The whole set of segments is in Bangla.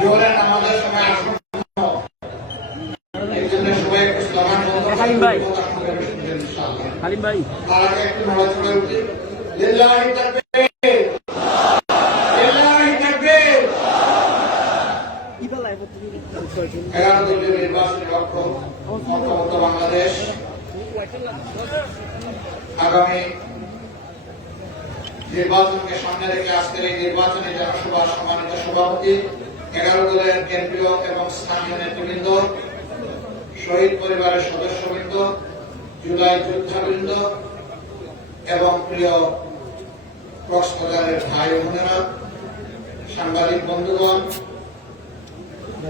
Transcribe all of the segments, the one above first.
জোহরের নামাজের সময় আসুন হালিম ভাই হালিম ভাই তার আগে একটু নড়াচড়ে উঠি লিল্লাহি তাকবীর লিল্লাহি তাকবীর 11 দলীয় নির্বাচনী লক্ষ্য ঐক্যবদ্ধ বাংলাদেশ আগামী নির্বাচনকে সামনে রেখে আজকের এই নির্বাচনী জনসভার সম্মানিত সভাপতি 11 দলের কেন্দ্রীয় এবং স্থানীয় নেতৃবৃন্দ শহীদ পরিবারের সদস্যবৃন্দ জুলাই যোদ্ধাবৃন্দ এবং প্রিয় কক্সবাজারের ভাই বোনেরা সাংবাদিক বন্ধুগণ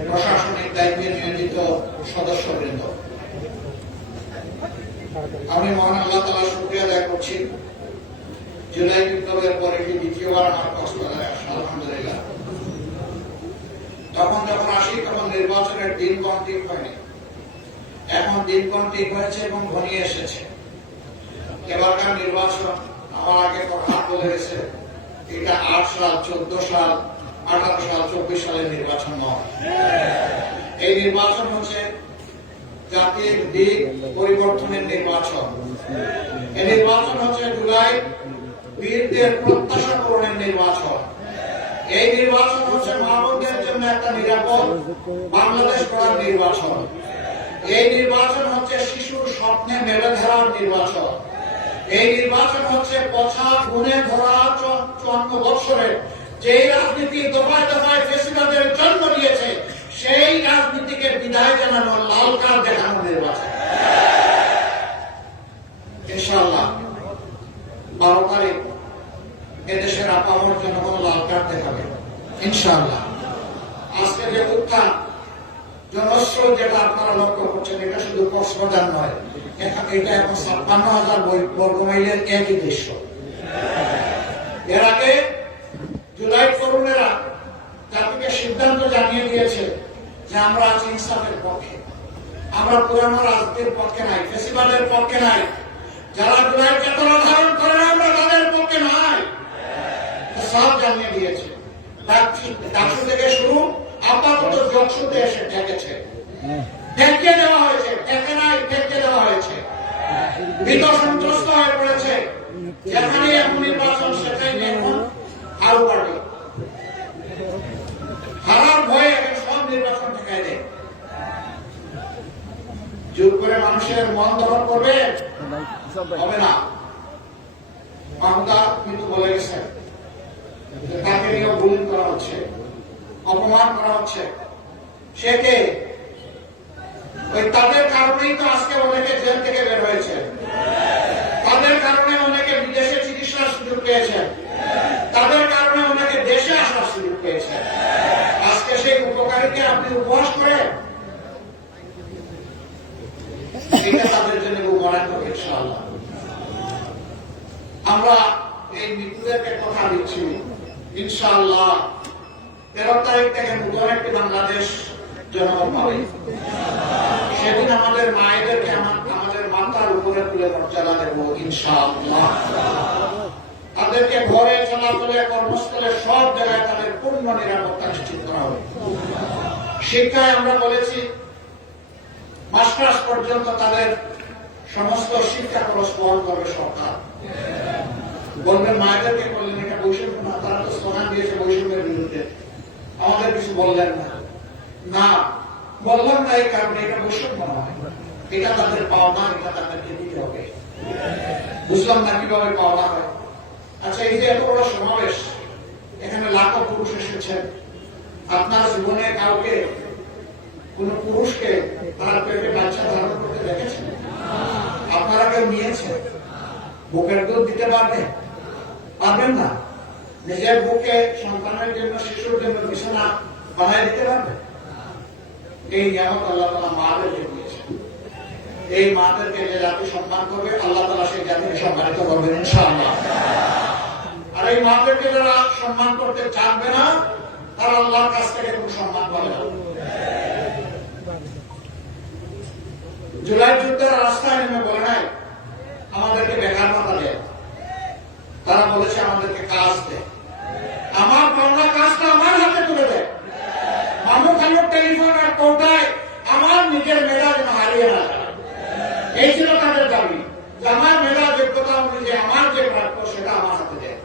প্রশাসনিক দায়িত্বে নিয়োজিত সদস্যবৃন্দ আমি মহান আল্লাহ তাআলার শুকরিয়া আদায় করছি জুলাই বিপ্লবের পরে দ্বিতীয়বার আমার কক্সবাজারে আসা আলহামদুলিল্লাহ যখন আসি তখন নির্বাচনের দিনক্ষণ ঠিক হয়নি এখন দিনক্ষণ ঠিক হয়েছে এবং ঘনিয়ে এসেছে এবারকার নির্বাচন আমার আগে কথা বলে গেছে এটা 8 সাল 14 সাল 18 সাল 24 সালের নির্বাচন নয় এই নির্বাচন হচ্ছে জাতির দিক পরিবর্তনের নির্বাচন এই নির্বাচন হচ্ছে জুলাই বীরদের প্রত্যাশা পূরণের নির্বাচন এই নির্বাচন হচ্ছে মা-বোনদের জন্য একটা নিরাপদ বাংলাদেশ গড়ার নির্বাচন এই নির্বাচন হচ্ছে শিশুর স্বপ্নে মেলে ধরার নির্বাচন এই নির্বাচন হচ্ছে পচা গুণে ধরা 54 বছরে যেই রাজনীতি দফায় দফায় ফেসিবাদের জন্ম দিয়েছে সেই রাজনীতিকে বিদায় জানানো লাল কার্ড দেখানো নির্বাচন ইনশাআল্লাহ 12 তারিখ এদেশের আপামর জনগণ লাল কার্ড দেখাবে ইনশাআল্লাহ আজকে যে উত্থান জনস্রোত যেটা আপনারা লক্ষ্য করছেন এটা শুধু কক্সবাজার নয় এটা এখন 56,000 বর্গমাইলের একই দৃশ্য এর আগে জুলাই তরুণেরা জাতিকে সিদ্ধান্ত জানিয়ে দিয়েছে যে আমরা আছি ইনসাফের পক্ষে আমরা পুরানো রাজনীতির পক্ষে নাই ফেসিবাদের পক্ষে নাই যারা জুলাই চেতনা ধারণ করে আমরা তাদের পক্ষে নাই সব জানিয়ে দিয়েছে ডাকসু থেকে শুরু আপাতত জকসুতে এসে ঠেকেছে ঠেকে দেওয়া হয়েছে ঠেকে নাই ঠেকে দেওয়া হয়েছে ভীত সন্ত্রস্ত হয়ে পড়েছে যেখানে এখন নির্বাচন সেটাই এখন আরো পার্টি হারার ভয়ে এখন সব নির্বাচন ঠেকাই দেয় জোর করে মানুষের মন দখল করবে হবে না মাহমুদা কিন্তু বলে গেছে তাকে নিয়ে বুলিং করা হচ্ছে অপমান করা হচ্ছে সে কে ওই তাদের কারণেই তো আজকে অনেকে জেল থেকে বের হয়েছে তাদের কারণে অনেকে বিদেশে চিকিৎসার সুযোগ পেয়েছেন তাদের কারণে অনেকে দেশে আসার সুযোগ পেয়েছেন আজকে সেই উপকারীকে আপনি উপহাস করেন এটা তাদের জন্য উপকার হবে ইনশাআল্লাহ আমরা এই মৃত্যুদেরকে কথা দিচ্ছি ইনশাআল্লাহ 13 তারিখ থেকে নতুন একটি বাংলাদেশ জনগণ পাবে সেদিন আমাদের মায়েদেরকে আমাদের মাথার উপরে তুলে মর্যাদা দেব ইনশাআল্লাহ তাদেরকে ঘরে চলাচলে কর্মস্থলে সব জায়গায় তাদের পূর্ণ নিরাপত্তা নিশ্চিত করা হবে শিক্ষায় আমরা বলেছি মাস্টার্স পর্যন্ত তাদের সমস্ত শিক্ষা খরচ বহন করবে সরকার বলবেন মায়েদেরকে বললেন এটা বৈষম্য না তারা তো স্লোগান দিয়েছে বৈষম্যের বিরুদ্ধে আমাদের কিছু বললেন না বললাম না এই কারণে এটা বৈষম্য নয় এটা তাদের পাওনা এটা তাদেরকে দিতে হবে বুঝলাম না কিভাবে পাওনা হয় আচ্ছা এই যে এত বড় সমাবেশ এখানে লাখো পুরুষ এসেছেন আপনার জীবনে কাউকে কোন পুরুষকে তার পেটে বাচ্চা ধারণ করতে দেখেছেন আপনারা কেউ নিয়েছেন বুকের দুধ দিতে পারবেন না নিজের বুকে সন্তানের জন্য শিশুর জন্য বিছানা বানায় দিতে পারবেন এই নিয়ামত আল্লাহ তাআলা মাদেরকে দিয়েছেন এই মাদেরকে যে জাতি সম্মান করবে আল্লাহ তাআলা সেই জাতিকে সম্মানিত করবেন ইনশাআল্লাহ আর এই মাদেরকে যারা সম্মান করতে চাইবে না তারা আল্লাহর কাছ থেকে কোনো সম্মান পাবে না জুলাই যুদ্ধের রাস্তায় নেমে বলে নাই আমাদেরকে বেকার ভাতা দেয় তারা বলেছে আমাদেরকে কাজ দেয় আমার পাওনা কাজটা আমার হাতে তুলে দেয় হারিয়ে না যায়। এই ছিল তাদের দাবি যে আমার মেধা যোগ্যতা অনুযায়ী আমার যে প্রাপ্য সেটা আমার হাতে দেয়।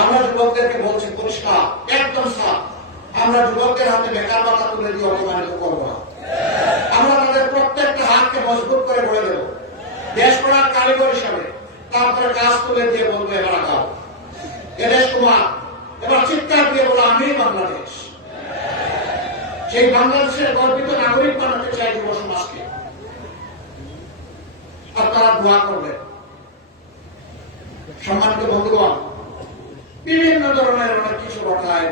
আমরা যুবকদেরকে বলছি পরিষ্কার একদম সাফ, আমরা যুবকদের হাতে বেকার ভাতা তুলে দিয়ে অপমানিত করবো না। আমরা তাদের প্রত্যেকটা হাতকে মজবুত করে গড়ে দেব দেশ গড়ার কারিগর হিসাবে। তারপরে কাজ তুলে দিয়ে বলবো এবার আগাও এদেশ কুমার, এবার চিৎকার দিয়ে বলো আমি বাংলাদেশ। সেই বাংলাদেশের গর্বিত নাগরিক বানাতে চাই যুব সমাজকে। আপনারা দোয়া করবেন। সম্মানিত বন্ধুগণ, বিভিন্ন ধরনের অনেক কিছু ঘটায়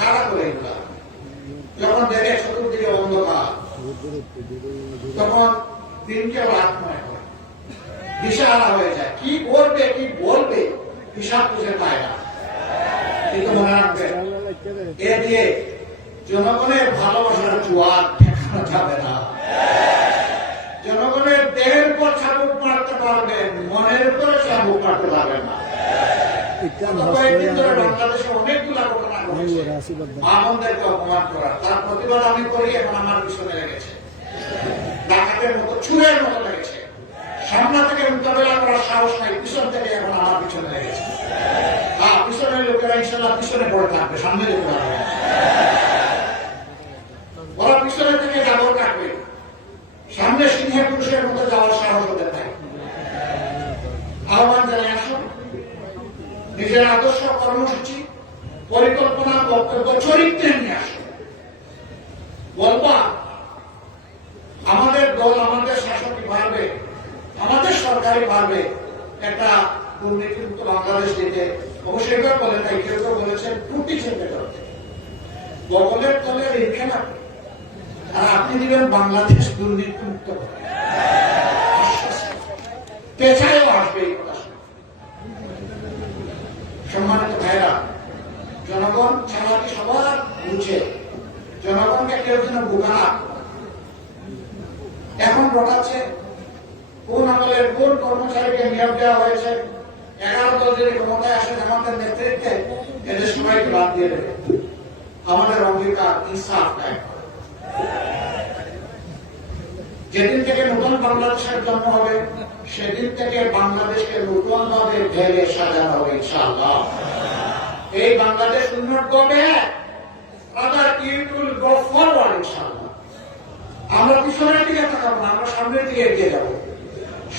তারা করে এগুলা যখন দেখে চতুর্দিকে অন্ধকার, তখন দিনকে রাত মনে হয়, দিশাহারা হয়ে যায়। কি করবে কি বলবে হিসাব খুঁজে পায় না। কিন্তু মনে রাখবেন, এ দিয়ে জনগণের ভালোবাসার জোয়ার ঠেকানো যাবে না। জনগণের দেহের উপর চাবুক মারতে পারবেন, মনের উপরে চাবুক মারতে পারবেন না। কয়েকদিন ধরে বাংলাদেশে অনেকগুলা ঘটনা ঘটেছে আমাদেরকে অপমান করার, তার প্রতিবাদ আমি করি। এখন আমার পিছনে লেগেছে, ডাকাতের মতো চুরের মতো লেগেছে। সামনে থেকে মোকাবেলা করার সাহস নাই, পিছন থেকে এখন আমার পিছনে লেগেছে। পিছনের লোকেরা ইনশাল্লাহ পিছনে পড়ে থাকবে, সামনে যেতে পারবে। ওরা পিছনে থেকে জাবর কাটবে, সামনে সিংহে পুরুষের মতো যাওয়ার সাহস ওদের নাই। আহ্বান জানাই, আসুন নিজের আদর্শ, কর্মসূচি, পরিকল্পনা, বক্তব্য, চরিত্রে নিয়ে আসুন। বলবা আমাদের দল, আমাদের শাসকই পারবে, আমাদের সরকারই পারবে একটা দুর্নীতিমুক্ত বাংলাদেশ দিতে। অবশ্যই বলে তাই কেউ কেউ বলেছেন ত্রুটি চিনতে করতে, বগলের তলে রেখে না, আর আপনি দিবেন বাংলাদেশ দুর্নীতিমুক্ত করে। পেছায়ও আসবে এই কথা। সম্মানিত ভাইরা, জনগণ চালাকি সবার বুঝে, জনগণকে কেউ যেন বোকা এখন ঘটাচ্ছে। কোন আমলের কোন কর্মচারীকে নিয়োগ দেওয়া হয়েছে, 11 দল যদি ক্ষমতায় আসে আমাদের নেতৃত্বে, এদের সবাইকে বাদ দিয়ে দেবে। আমাদের অঙ্গীকার ইনসাফ কায়েম করা। যেদিন থেকে নতুন বাংলাদেশের জন্ম হবে, সেদিন থেকে বাংলাদেশকে নতুন ভাবে ঢেলে সাজানো হবে ইনশাআল্লাহ। এই বাংলাদেশ উন্নত হবে, rather it will go forward ইনশাআল্লাহ। আমরা পিছনের দিকে তাকাবো না, আমরা সামনের দিকে এগিয়ে যাবো।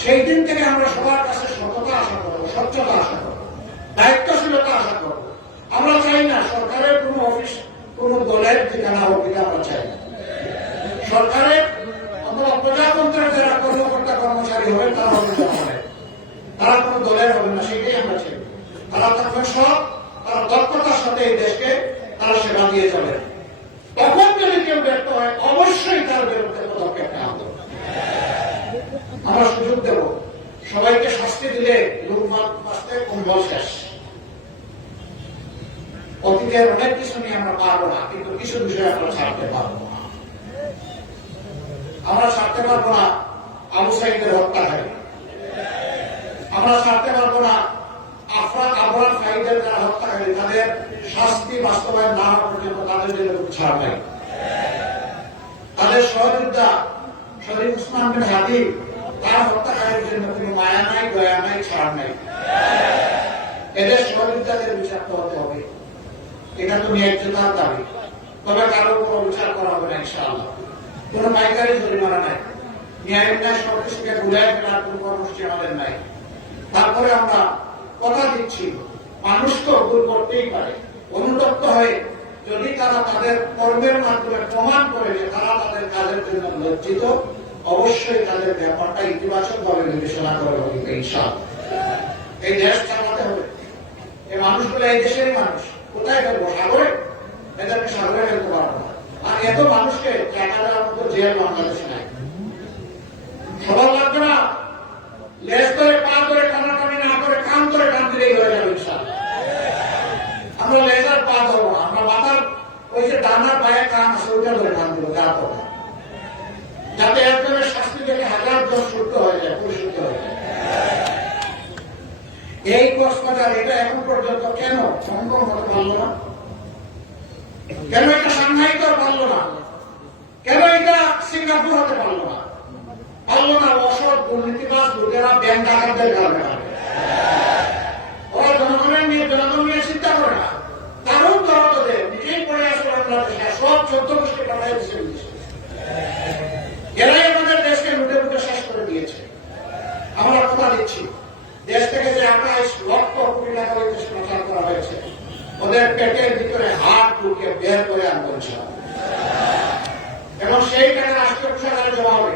সেই দিন থেকে আমরা সবার কাছে সততা আশা করবো, স্বচ্ছতা আশা করবো, দায়িত্বশীলতা আশা করবো। আমরা চাই না সরকারের কোন অফিস কোন দলের ঠিকানা হোক, এটা আমরা চাই না। সরকারের অথবা প্রজাতন্ত্রের যারা কর্মকর্তা কর্মচারী হবে তারা হবে জনগণের, তারা কোন দলের হবে না, সেটাই আমরা চাই। তারা থাকবেন সব, তারা দক্ষতার সাথে এই দেশকে তারা সেবা দিয়ে চলে। তখন যদি কেউ ব্যর্থ হয়, অবশ্যই তার বিরুদ্ধে পদক্ষেপ নেওয়া হবে। আমরা সুযোগ দেব। সবাইকে শাস্তি দিলে লোক বাঁচতে কম্বল শেষ। অতীতের অনেক কিছু নিয়ে আমরা পারবো না, কিন্তু কিছু বিষয়ে আমরা ছাড়তে পারবো না। আমরা ছাড়তে পারবো না আবু সাইদের হত্যাকারী, আমরা ছাড়তে পারবো না আবরার ফাইদের যারা হত্যাকারী, তাদের শাস্তি বাস্তবায়ন না হওয়া পর্যন্ত তাদের জন্য ছাড় নাই। তাদের সহযোদ্ধা শরীফ উসমান বিন হাদি, তার হত্যাকারীর জন্য কোন মায়া নাই, দয়া নাই, ছাড় নাই। এদের সহযোদ্ধাদের বিচার করতে হবে। এটা তো ন্যায্যতার দাবি, তবে কারো উপর বিচার করা হবে না ইনশাআল্লাহ। কোন পাইকারি জরিমানা নাই, ন্যায় ন্যায় সবকিছুকে ঘুরাই ফেলার কোন কর্মসূচি আমাদের নাই। তারপরে আমরা কথা দিচ্ছি, মানুষ তো ভুল করতেই পারে। অনুতপ্ত হয়ে যদি তারা তাদের কর্মের মাধ্যমে প্রমাণ করে যে তারা তাদের কাজের জন্য লজ্জিত, অবশ্যই তাদের ব্যাপারটা ইতিবাচক ভাবে বিবেচনা করা হবে ইনশাআল্লাহ। এই দেশ চালাতে হবে, এই মানুষগুলো এই দেশেরই মানুষ। কোথায় ফেলবো? সাগরে? এদেরকে সাগরে ফেলতে পারবো না। আর এত মানুষকে টাকা দেওয়ার মতো জেল বাংলাদেশে নাই। সবার লাগবে না, লেজ ধরে পা ধরে টানাটানি না করে কান ধরে টান দিলেই হয়ে যাবে ইনশাআল্লাহ। আমরা লেজার পা ধরবো না, আমরা মাথার ওই যে ডানার পায়ে কান আছে ওইটা ধরে টান দিব, যা করবো, যাতে একজনের শাস্তি থেকে 1000 জন শুদ্ধ হয়ে যায়, পরিশুদ্ধ হয়ে যায়। এই কক্সবাজার এটা এখন পর্যন্ত কেন হংকং হতে পারলো না? কেন এটা সাংহাই তো পারলো না? কেন এটা সিঙ্গাপুর হতে পারলো না? পারলো না অসৎ দুর্নীতিবাজ লোকেরা ব্যাংক ডাকাতদের কারণে ওরা জনগণের নিয়ে জনগণ নিয়ে চিন্তা করে না। কারণ তারা তাদের নিজেই পড়ে আসে বাংলাদেশে সব 14 গোষ্ঠী টাকায় দেশে দিয়েছে। এরাই আমাদের দেশকে লুটে লুটে শেষ করে দিয়েছে। আমরা কথা দিচ্ছি, দেশ থেকে যে 28 লক্ষ কোটি টাকা দেশ প্রচার করা হয়েছে, ওদের পেটের ভিতরে হাত ঢুকে বের করে আনবো এবং সেই টাকা রাষ্ট্রীয় কোষাগারে জমা হবে।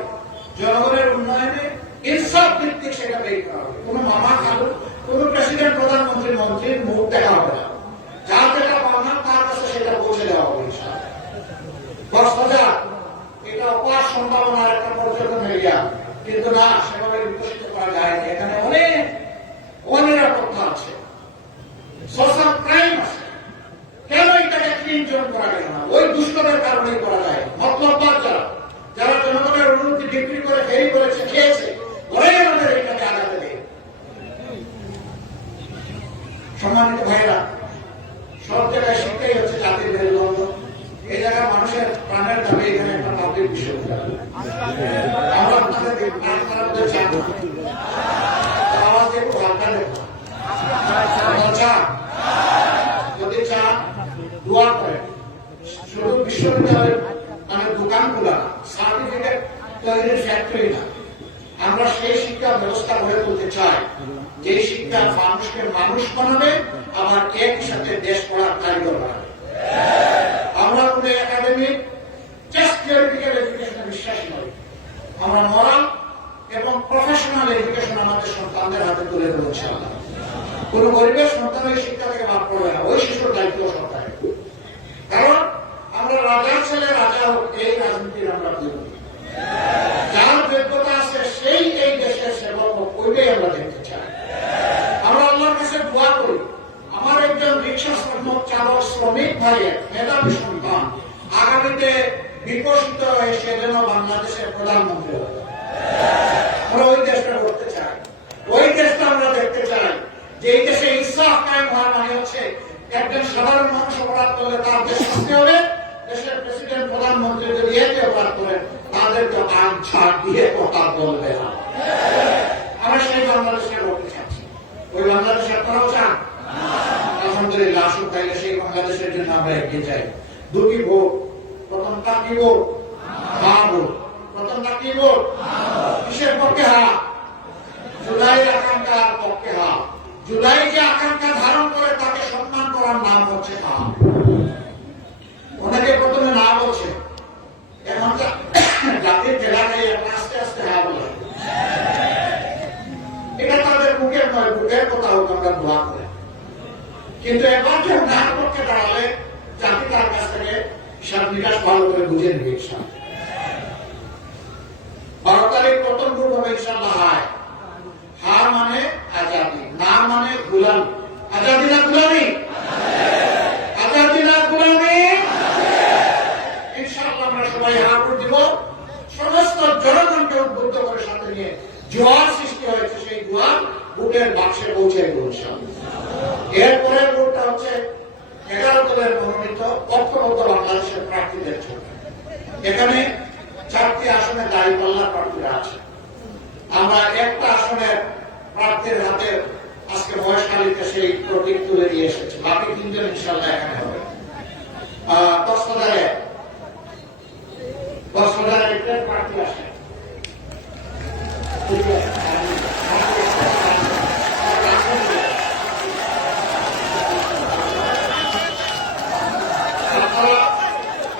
জনগণের উন্নয়নে ইনসাফ ভিত্তিক সেটা বের করা হবে। কোন মামা খালু, কোন প্রেসিডেন্ট, প্রধানমন্ত্রী, মন্ত্রীর মুখ দেখা হবে না। যার যেটা পাওনা তার কাছে সেটা পৌঁছে দেওয়া হবে। 10,000 এটা অপার সম্ভাবনার একটা পর্যটন এরিয়া, কিন্তু না সেভাবে বিকশিত করা যায়নি। এখানে অনেক অনিরাপত্তা আছে, সোশ্যাল ক্রাইম আছে। কেন এটাকে ক্লিন জোন করা গেল না? ওই দুষ্টদের কারণেই করা যায়। মতলববাদ যারা জনগণের উন্নতি বিক্রি করে ফেরি করেছে, খেয়েছে, ওরাই আমাদের এটাকে আগাতে দেয়। সম্মানিত ভাইরা, সব জায়গায় শিক্ষাই হচ্ছে জাতির মেরুদণ্ড। এই জায়গায় মানুষের প্রাণের দাবি এখানে একটা পাবলিক বিশ্ববিদ্যালয়। আমরা আপনাদের আওয়াজ দিয়ে খুব হালকা দেখবো। যদি চান দোয়া করেন, শুধু বিশ্ববিদ্যালয়ের মানে দোকান খোলা, সার্টিফিকেট তৈরির ফ্যাক্টরি না। আমরা সেই শিক্ষা ব্যবস্থা গড়ে তুলতে চাই যে শিক্ষা মানুষকে মানুষ বানাবে, আবার একই সাথে দেশ পড়ার কারিগর বানাবে। আমরা কোন একাডেমিক জাস্ট থিওরিটিক্যাল এডুকেশনে বিশ্বাসী নই। আমরা মরাল এবং প্রফেশনাল এডুকেশন আমাদের সন্তানদের হাতে তুলে দেবো ইনশাআল্লাহ। কোন গরিবের সন্তান ওই শিক্ষা থেকে বাদ পড়বে না, ওই শিশুর দায়িত্ব সরকারের। কারণ আমরা রাজার ছেলে রাজা হোক, এই রাজনীতির আমরা বিরোধী। যার যোগ্যতা আছে সেই এই দেশের সেবক হোক, ওইটাই আমরা দেখতে চাই। আমরা আল্লাহর কাছে দোয়া করি, আমার একজন রিক্সা চালক শ্রমিক ভাইয়ের মেধাবী সন্তান আগামীতে বিকশিত হয়ে সে যেন বাংলাদেশের প্রধানমন্ত্রী হয়। আমরা ওই দেশটা করতে চাই, ওই দেশটা আমরা দেখতে চাই যে এই দেশে ইনসাফ কায়েম হওয়ার মানে হচ্ছে একজন সাধারণ মানুষ অপরাধ করলে তার দেশ শাস্তি হবে। দেশের প্রেসিডেন্ট, প্রধানমন্ত্রী যদি একে অপরাধ করেন তাদেরকে আইন ছাড় দিয়ে কথা বলবে না। আমরা সেই বাংলাদেশে করতে চাচ্ছি। ওই বাংলাদেশে আপনারাও চান? আলহামদুলিল্লাহ, আসুন তাইলে সেই বাংলাদেশের জন্য আমরা এগিয়ে যাই। দুটি ভোট, প্রথমটা কি ভোট? হ্যাঁ ভোট। প্রথমটা কি ভোট? কিসের পক্ষে? হ্যাঁ। জুলাই আকাঙ্ক্ষার পক্ষে। হ্যাঁ। জুলাই যে আকাঙ্ক্ষা ধারণ করে তাকে সম্মান করার নাম হচ্ছে হ্যাঁ। অনেকে প্রথমে না বলছে, এখন জাতির জেলায় আস্তে আস্তে হ্যাঁ বলে। এটা তাদের মুখের নয়, মুখের কথা হোক, আমরা দোয়া করে। কিন্তু এবার কেউ না পক্ষে দাঁড়ালে জাতি তার কাছ থেকে হিসাব নিকাশ ভালো করে বুঝে নেবে। 12 তারিখ প্রথম গ্রুপ হবে ইনশাল্লাহ। হায় হার মানে আজাদি, না মানে গুলামি। আজাদি না গুলামি? আজাদি না গুলামি? ইনশাল্লাহ আমরা সবাই হার দিব। সমস্ত জনগণকে উদ্বুদ্ধ করে সাথে নিয়ে জোয়ার সৃষ্টি হয়েছে, সেই জোয়ার ভোটের বাক্সে পৌঁছে দেব ইনশাল্লাহ। এরপরে ভোটটা হচ্ছে 11 দলের মনোনীত ঐক্যবদ্ধ বাংলাদেশের প্রার্থীদের জন্য। এখানে 4টি আসনে দাঁড়িপাল্লার প্রার্থীরা আছে। আমরা একটা আসনের প্রার্থীর হাতে আজকে মহেশখালীতে সেই প্রতীক তুলে দিয়ে এসেছি। বাকি 3 জন ইনশাল্লাহ এখানে হবে। 10,000 একটা প্রার্থী আসে।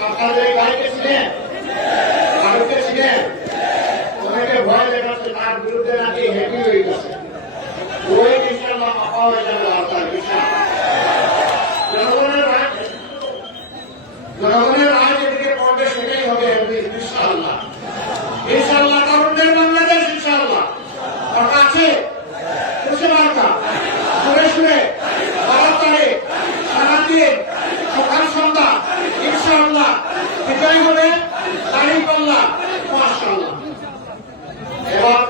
আপনাদের গাড়িতে ছিলেন, গাড়িতে ছিলেন, অনেকে ভয় দেখাচ্ছে তার বিরুদ্ধে নাকি হেভি হয়ে গেছে। ওই ইনশাল্লাহ মাফা হয়ে যাবে আপনার বিষয়। জনগণের রায় যেদিকে পড়বে সেটাই হবে ইনশাল্লাহ। ইনশাল্লাহ তরুণদের বাংলাদেশ ইনশাল্লাহ। কথা আছে বুঝতে পারতা শুনে শুনে 12 তারিখ সারাদিন সকাল সন্ধ্যা ইনশাল্লাহ বিজয় হবে দাঁড়িপাল্লা মাশাআল্লাহ। এবার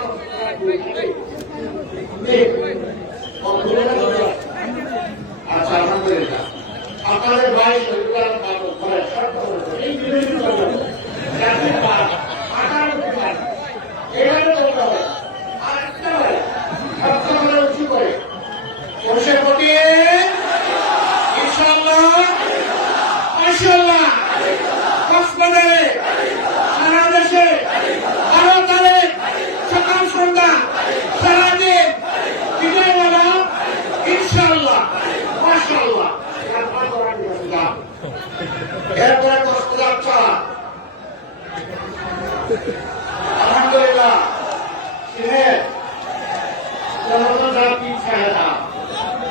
আচ্ছা আলহামদুলিল্লাহ আপনাদের ভাই শহীদুল আলম এইভাবে চলতে হবে। আর একটা হয়, হাতটা আমরা উঁচু করে পুরুষের প্রতি ইনশাআল্লাহ, মাশাআল্লাহ, কক্সবাজারে, সারা দেশে, 12 তারিখ সকাল সন্ধ্যা সারাদিন বিজয়ওয়ালা ইনশাআল্লাহ, মাশাআল্লাহ। এরপরে কক্সবাজার চলা আলহামদুলিল্লাহ।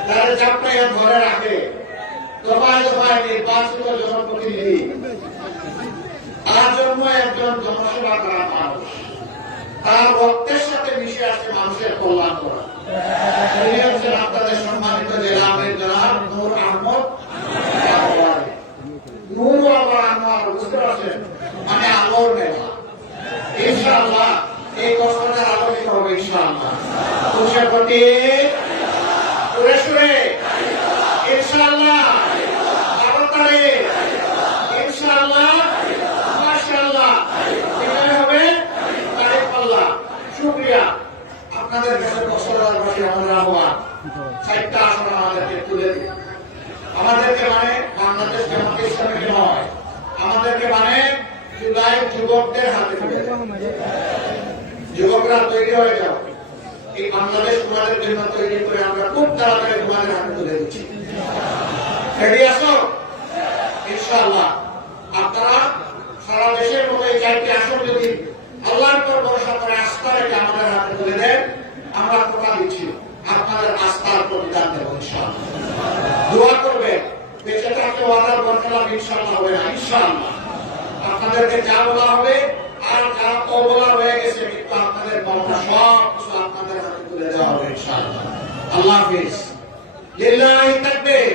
তারা চাপড়াইয়া ধরে রাখে, দফায় দফায় নির্বাচিত জনপ্রতিনিধি, তার জন্য একজন জনসেবা করা মানুষ, তার রক্তের সাথে মিশে আসছে মানুষের কল্যাণ করা। তিনি হচ্ছেন আপনাদের সম্মানিত জেলা আমির জনাব নূর আহমদ। নূর আবার আনোয়ার, বুঝতে পারছেন, মানে আলোর মেলা। ইনশাআল্লাহ এই কষ্টের আলোকিত হবে ইনশাআল্লাহ। পুরুষের প্রতি সুরে সুরে ইনশাআল্লাহ, 12 তারিখ ইনশাআল্লাহ, মাশাআল্লাহ, এখানে হবে তারিখ পাল্লা। শুকরিয়া আপনাদের কাছে কক্সবাজারবাসী, আমাদের আহ্বান 4টা আসন আমাদেরকে তুলে দিন। আমাদেরকে মানে বাংলাদেশ জামাতে ইসলামী নয়, আমাদেরকে মানে জুলাই যুবকদের হাতে তুলে দেন। যুবকরা তৈরি হয়ে যাও, এই বাংলাদেশ তোমাদের জন্য তৈরি করে আমরা খুব তাড়াতাড়ি তোমাদের হাতে তুলে দিচ্ছি। রেডি আছো? ইনশাআল্লাহ। আপনারা সারা দেশের মতো এই 4টি আসন যদি আল্লাহর উপর ভরসা করে আস্থা রেখে আমাদের হাতে তুলে দেন, আমরা কথা দিচ্ছি আপনাদের আস্থার প্রতিদান দেব ইনশাআল্লাহ। দোয়া করবেন, বেঁচে থাকতে ওয়াদার বরখেলাপ ইনশাআল্লাহ হবে না। ইনশাআল্লাহ আপনাদেরকে যা বলা হবে আর যা অবলা হয়ে গেছে, কিন্তু আপনাদের পাওনা সব কিছু আপনাদের হাতে তুলে দেওয়া হবে ইনশাআল্লাহ। আল্লাহ হাফেজ। লিল্লাহি তাকবীর।